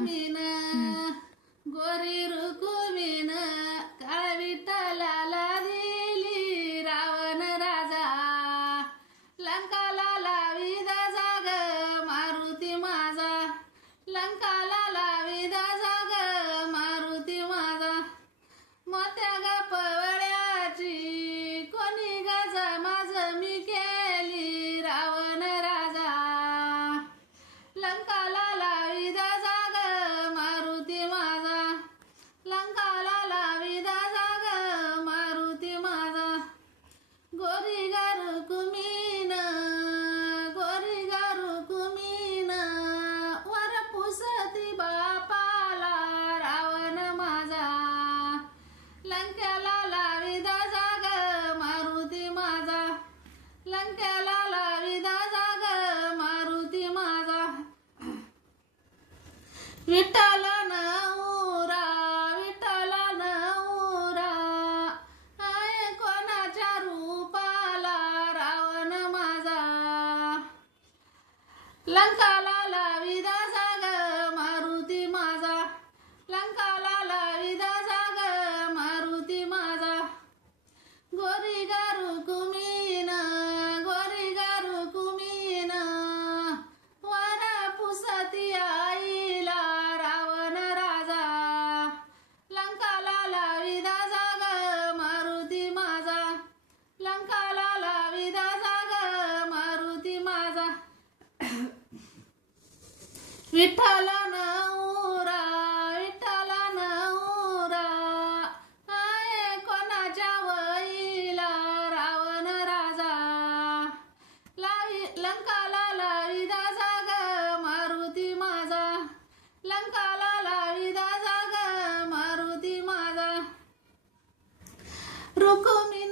रुकुमीन गोरी रुकुमीन काळ विठ्ठलाला दिली रावण राजा लंकाला लाविदा जाग मारुती माझा लंकाला लाविदा जाग मारुती माझा मोत्या ग पवळ्याची कोणी गजा माझ मी केली रावण राजा लंकाला लाविदा जाग मारुती माझा लंकाला लाविदा जाग मारुती माझा गोरी गारू कुमीन वर पुसती बापाला रावण माझा लंक्याला लाविदा जाग मारुती माझा लंक्याला लाविदा जाग मारुती माझा विठ्ठल नवरा आय कोणाच्या रूपाला रावण माझा लंकाला लाविदा जाग मारुती माझा लंकाला लाविदा जाग मारुती माझा गोरी गारू कुमीन वर पुसती आईला रावण राजा लंकाला लाविदा जाग मारुती माझा लंकाला लाविदा जाग मारुती माझा विठ्ठल नवरा आय कोणाच्या वईला रावण राजा लंकाला लाविदा जाग मारुती माझा लंकाला लाविदा जाग मारुती माझा रुकुमीन